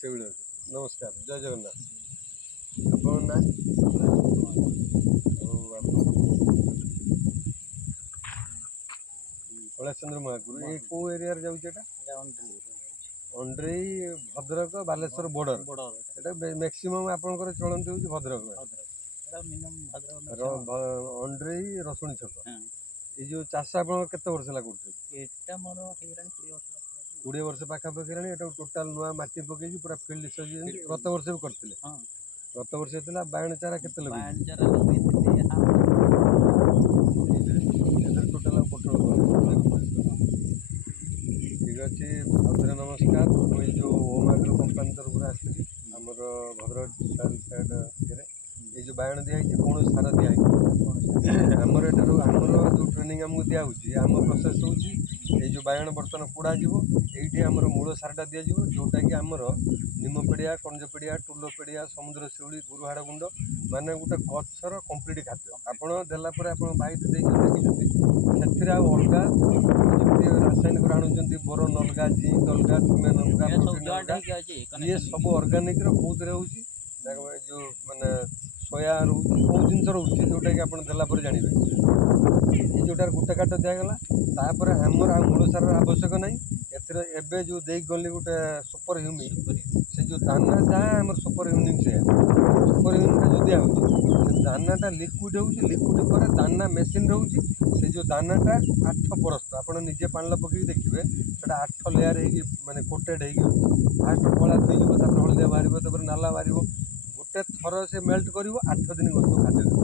ସେଗୁଡା ନମସ୍କାର ଜୟ ଜଗନ୍ନାଥ। ଆପଣଙ୍କ ନାଁ? କୈଳାସ ଚନ୍ଦ୍ର ମହାକୁର। ଏ କୋଉ ଏରିଆରେ ଯାଉଛି ଏଟା? ଅଣ୍ଡରେଇ ଭଦ୍ରକ ବାଲେଶ୍ୱର ବର୍ଡର। ଏଟା ମ୍ୟାକ୍ସିମମ୍ ଆପଣଙ୍କର ଚଳନ୍ତି ହଉଛି ଭଦ୍ରକ। ଅଣ୍ଡରେଇ ରସୁଣୀ ଛକ। ଏଇ ଯୋଉ ଚାଷ ଆପଣଙ୍କର କେତେ ବର୍ଷ ହେଲା କରୁଛନ୍ତି? ଏଟା ମୋର ହେଇଗଲାଣି 20 ବର୍ଷ ପାଖାପାଖି ହେଲାଣି। ଏଟା ଟୋଟାଲ ନୂଆ ମାଟି ପକେଇକି ପୁରା ଫିଲ୍ଡ ସଜେଇଛନ୍ତି। ଗତ ବର୍ଷ ବି କରିଥିଲେ? ଗତ ବର୍ଷ ହେଇଥିଲା। ବାଇଗଣ ଚାରା କେତେ ଲଗେଇଥିଲେ? ଟୋଟାଲ ପୋଟଳ ଠିକ ଅଛି। ଆଉଥରେ ନମସ୍କାର। ମୁଁ ଏଇ ଯୋଉ ଓମ୍ ଆଗ୍ରୋ କମ୍ପାନୀ ତରଫରୁ ଆସିଥିଲି ଆମର ଭଦ୍ରକ ସାଇଡ୍ ଇଏରେ। ଏଇ ଯୋଉ ବାଇଗଣ ଦିଆହେଇଛି କୌଣସି ସାର ଦିଆହେଇନି। ଆମର ଏଠାରୁ ଆମର ଯୋଉ ଟ୍ରେନିଂ ଆମକୁ ଦିଆହେଉଛି ଆମ ପ୍ରୋସେସ୍ ହେଉଛି ଏଇ ଯୋଉ ବାଇଗଣ ବର୍ତ୍ତମାନ ପୋଡ଼ା ଯିବ। ଏଇଠି ଆମର ମୂଳ ସାରଟା ଦିଆଯିବ ଯୋଉଟାକି ଆମର ନିମପେଡ଼ିଆ, କଞ୍ଜପେଡ଼ିଆ, ଟୁଲୋପେଡ଼ିଆ, ସମୁଦ୍ର ଶିଉଳି, ଗୁରୁହାଡ଼ ଗୁଣ୍ଡ ମାନେ ଗୋଟେ ଗଛର କମ୍ପ୍ଲିଟ୍ ଖାଦ୍ୟ ଆପଣ ଦେଲା ପରେ ଆପଣ ବାଇଟ୍ ଦେଇଛନ୍ତି ଦେଖିଛନ୍ତି। ସେଥିରେ ଆଉ ଅଲଗା ଯେମିତି ରାସାୟନିକ ଆଣୁଛନ୍ତି ବୋରନ୍ ଅଲଗା, ଜିଙ୍କ୍ ଅଲଗା, ଥିମେନ୍ ଅଲଗା, ପ୍ରୋଟିନ୍ ଅଲଗା, ଇଏ ସବୁ ଅର୍ଗାନିକ୍ର କେଉଁଥିରେ ହେଉଛି ଯେଉଁ ମାନେ ସୋୟା ରହୁଛି, କେଉଁ ଜିନିଷ ରହୁଛି ଯେଉଁଟାକି ଆପଣ ଦେଲା ପରେ ଜାଣିବେ। ଏ ଯେଉଁଟାରେ ଗୋଟେ କାଟ ଦିଆଗଲା ତାପରେ ଆମର ଆଉ ମୂଳ ସାରର ଆବଶ୍ୟକ ନାହିଁ। ଏଥିରେ ଏବେ ଯେଉଁ ଦେଇକି ଗଲି ଗୋଟେ ସୁପର ହ୍ୟୁମିକ୍, ସେ ଯେଉଁ ଦାନା ଯାହା ଆମର ସୁପର ହ୍ୟୁମିକ୍ ସେୟା ସୁପର ହ୍ୟୁମିକ୍ଟା ଯେଉଁ ଦିଆହେଉଛି ସେ ଦାନାଟା ଲିକ୍ୱିଡ଼ ହେଉଛି। ଲିକ୍ୱିଡ଼ ପରେ ଦାନା ମେସିନ୍ ରହୁଛି। ସେ ଯେଉଁ ଦାନାଟା 8 ପରସ୍ତ ଆପଣ ନିଜେ ପାଣିରେ ପକେଇକି ଦେଖିବେ ସେଇଟା 8 ଲେୟାର ହେଇକି ମାନେ କୋଟେଡ୍ ହେଇକି ହେଉଛି। ଫାଷ୍ଟ କଳା ଧୋଇଯିବ, ତାପରେ ହଳଦିଆ ବାହାରିବ, ତାପରେ ନାଲା ବାହାରିବ। ଗୋଟେ ଥର ସେ ମେଲ୍ଟ କରିବ 8 ଦିନ ଗଛ ଖାଦ୍ୟ ଦେବ।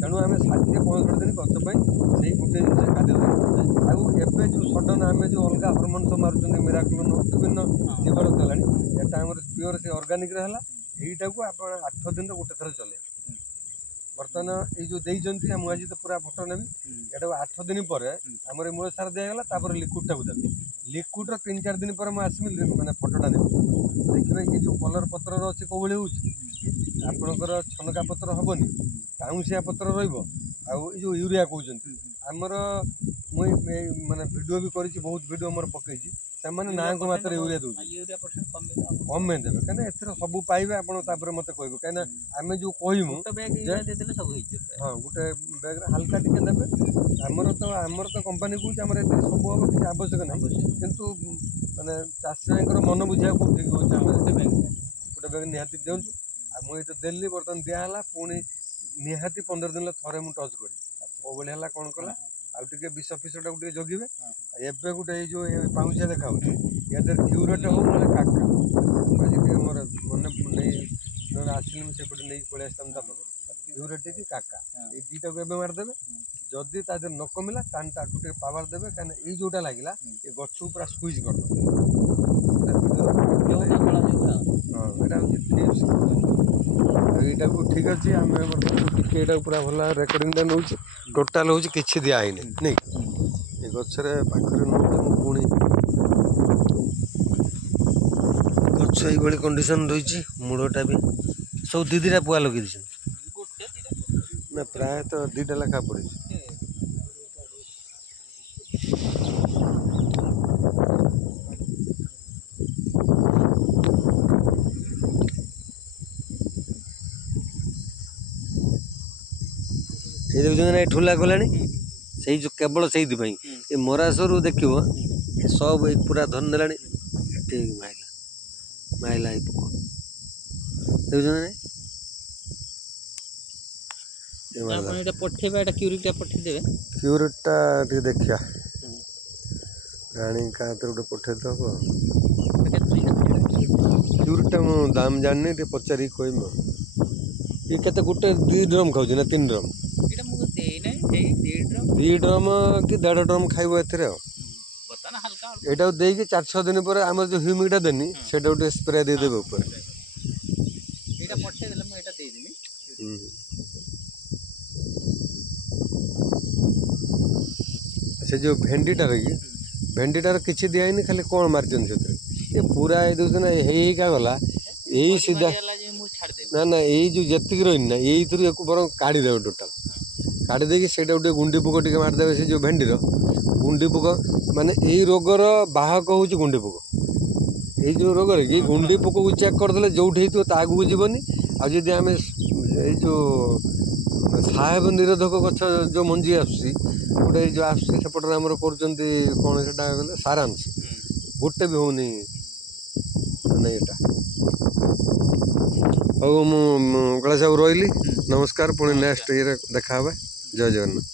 ତେଣୁ ଆମେ 60-65 ଦିନ ଗଛ ପାଇଁ ସେଇ ଗୋଟେ ଜିନିଷ ଖାଦ୍ୟ ଦେବୁ। ଆଉ ଏବେ ଯେଉଁ ସଡନ୍ ଆମେ ଯେଉଁ ଅଲଗା ହରମୋନ୍ ସବୁ ମାରୁଛନ୍ତି ମିରାକ୍ଲୋନ୍ ବିଭିନ୍ନ ଜୀବରତ ହେଲାଣି, ଏଟା ଆମର ପିଓର ସେ ଅର୍ଗାନିକ୍ରେ ହେଲା। ଏଇଟାକୁ ଆପଣ 8 ଦିନରେ ଗୋଟେ ଥର ଚଲେଇବେ। ବର୍ତ୍ତମାନ ଏଇ ଯେଉଁ ଦେଇଛନ୍ତି ମୁଁ ଆଜି ତ ପୁରା ଫଟୋ ନେବି। ଏଟାକୁ 8 ଦିନ ପରେ ଆମର ମୂଳ ସାର ଦିଆଗଲା। ତାପରେ ଲିକ୍ୱିଡ଼ଟାକୁ ଦେବେ। ଲିକ୍ୱିଡ଼ର 3-4 ଦିନ ପରେ ମୁଁ ଆସିବି ମାନେ ଫଟୋଟା ନେବି। ଦେଖିବେ ଏ ଯେଉଁ କଲର୍ ପତ୍ରର ଅଛି କେଉଁ ଭଳି ହେଉଛି ଆପଣଙ୍କର ଛନକା ପତ୍ର ହେବନି, କାଉଁସିଆ ପତ୍ର ରହିବ। ଆଉ ଏ ଯେଉଁ ୟୁରିଆ କହୁଛନ୍ତି ଆମର ମୁଁ ମାନେ ଭିଡ଼ିଓ ବି କରିଛି, ବହୁତ ଭିଡ଼ିଓ ମୋର ପକେଇଛି। ସେମାନେ ନାଁକୁ ମାତ୍ର ୟୁରିଆ ଦେଉଛନ୍ତି, କମେଇ ଦେବେ କାହିଁକିନା ଏଥିରେ ସବୁ ପାଇବେ। ଆପଣ ତାପରେ ମୋତେ କହିବେ କାହିଁକିନା ଆମେ ଯେଉଁ କହିବୁ ହଁ ଗୋଟେ ବ୍ୟାଗ୍ରେ ହାଲକା ଟିକେ ଦେବେ। ଆମର ତ କମ୍ପାନୀ କହୁଛି ଆମର ଏଥିରେ ସବୁ ହେବ, କିଛି ଆବଶ୍ୟକ ନାହିଁ। କିନ୍ତୁ ମାନେ ଚାଷୀ ଭାଇଙ୍କର ମନ ବୁଝିବାକୁ ଠିକ୍ ହେଉଛି। ଆମେ ଗୋଟେ ବ୍ୟାଗ୍ ନିହାତି ଦିଅନ୍ତୁ। ଆଉ ମୁଁ ଏଇଟା ଦେଲି, ବର୍ତ୍ତମାନ ଦିଆହେଲା। ପୁଣି ନିହାତି 15 ଦିନରେ ଥରେ ମୁଁ ଟଚ୍ କରିବି କେଉଁ ଭଳି ହେଲା କ'ଣ କଲା। ଆଉ ଟିକେ ବିଷ ଫିଷଟାକୁ ଟିକେ ଜଗିବେ। ଏବେ ଗୋଟେ ଏଇ ଯେଉଁ ପାଉଁଶିଆ ଦେଖାହେଉଛି ୟା ଦେହରେ କ୍ୟୁରେଟ୍ ହଉ ନହେଲେ କାକା ଆଜି ଟିକେ ମୋର ମନେ ନେଇ ନହେଲେ ଆସିଲି ମୁଁ ସେପଟେ ନେଇକି ପଳେଇ ଆସିଥାନ୍ତି ତା ପାଖରୁ। କ୍ୟୁରେଟ୍ କି କାକା ଏଇ ଦୁଇଟାକୁ ଏବେ ମାରିଦେବେ। ଯଦି ତା ଦେହରେ ନ କମିଲା ତାହେଲେ ତାଠୁ ଟିକେ ପାୱାର ଦେବେ, କାହିଁକିନା ଏଇ ଯେଉଁଟା ଲାଗିଲା ଏ ଗଛକୁ ପୁରା ସ୍କୁଇଜ୍ କରିଦେବ। ହଁ ଏଇଟା ହେଉଛି ଟିପ୍ସ। ଆଉ ଏଇଟାକୁ ଠିକ୍ ଅଛି ଆମେ ବର୍ତ୍ତମାନ ଟିକେ ଏଇଟାକୁ ପୁରା ଭଲ ରେକର୍ଡ଼ିଂଟା ନେଉଛି। ଟୋଟାଲ୍ ହେଉଛି କିଛି ଦିଆହେଇନି ନାଇଁ ଏ ଗଛରେ ପାଖରେ ନେଉଛି। ମୁଁ ପୁଣି ଗଛ ଏଇଭଳି କଣ୍ଡିସନ୍ ରହିଛି। ମୂଳଟା ବି ସବୁ 2-2ଟା ପୁଆ ଲଗେଇ ଦେଇଛନ୍ତି ନା, ପ୍ରାୟତଃ 2ଟା ଲେଖା ପଡ଼ିଛି। ସେଇ ଦେଖୁଛନ୍ତି ନା ଏ ଠୁଲା କଲାଣି, ସେଇ ଯେଉଁ କେବଳ ସେଇଥିପାଇଁ ଏ ମରାସରୁ ଦେଖିବ ଏ ସବୁ ଏ ପୁରା ଧରି ନେଲାଣି। ଏଠି ମାଇଲା ଏଇ ପୋକ ଦେଖୁଛନ୍ତି ନା। କ୍ୟୁରେଟ୍ଟା ଟିକେ ଦେଖିବା ରାଣୀ କାହା ହାତରେ ଗୋଟେ ପଠେଇଦେବ। କ୍ୟୁରେଟ୍ଟା ମୁଁ ଦାମ୍ ଜାଣିନି, ଟିକେ ପଚାରିକି କହିବି। ଇଏ କେତେ ଗୋଟେ 2 ଡ୍ରମ୍ ଖାଉଛି ନା 3 ଡ୍ରମ୍? 2 ଡ୍ରମ୍ କି 1.5 ଡ୍ରମ୍ ଖାଇବ ଏଥିରେ। ଆଉ ଏଇଟାକୁ ଦେଇକି 4-6 ଦିନ ପରେ ଆମର ଯେଉଁ ହ୍ୟୁମିକ୍ଟା ଦେନି ସେଇଟାକୁ ଟିକେ ସ୍ପ୍ରେ ଦେଇଦେବେ ଉପରେ। ସେ ଯେଉଁ ଭେଣ୍ଡିଟାର କିଛି ଦିଆହେଇନି, ଖାଲି କ'ଣ ମାରିଛନ୍ତି ସେଥିରେ ଏ ପୁରା ଏ ଦେଉଛନ୍ତି ନା ହେଇକା ଗଲା ଏଇ ସିଧା ନା ଏଇ ଯେଉଁ ଯେତିକି ରହିନି ନା ଏଇଥିରୁ ୟାକୁ ବରଂ କାଢ଼ିଦେବେ। ଟୋଟାଲ୍ କାଢ଼ି ଦେଇକି ସେଇଟାକୁ ଟିକେ ଗୁଣ୍ଡି ପୋକ ଟିକେ ମାରିଦେବେ। ସେ ଯେଉଁ ଭେଣ୍ଡିର ଗୁଣ୍ଡି ପୋକ ମାନେ ଏଇ ରୋଗର ବାହକ ହେଉଛି ଗୁଣ୍ଡି ପୋକ। ଏଇ ଯେଉଁ ରୋଗରେ କି ଗୁଣ୍ଡି ପୋକକୁ ଚେକ୍ କରିଦେଲେ ଯେଉଁଠି ହେଇଥିବ ତା ଆଗକୁ ଯିବନି। ଆଉ ଯଦି ଆମେ ଏଇ ଯେଉଁ ସାହେବ ନିରୋଧକ ଗଛ ଯେଉଁ ମଞ୍ଜି ଆସୁଛି ଗୋଟେ ଏଇ ଯେଉଁ ଆସୁଛି ସେପଟରେ ଆମର କରୁଛନ୍ତି କ'ଣ ସେଟା ଗଲେ ସାରାଂଶ ଗୋଟେ ବି ହେଉନି ମାନେ ଏଇଟା। ହଉ ମୁଁ କୈଳାସ ବାବୁ ରହିଲି, ନମସ୍କାର। ପୁଣି ନେକ୍ସଟ ଇଏରେ ଦେଖା ହେବା। ଜୟ ଜଗନ୍ନାଥ।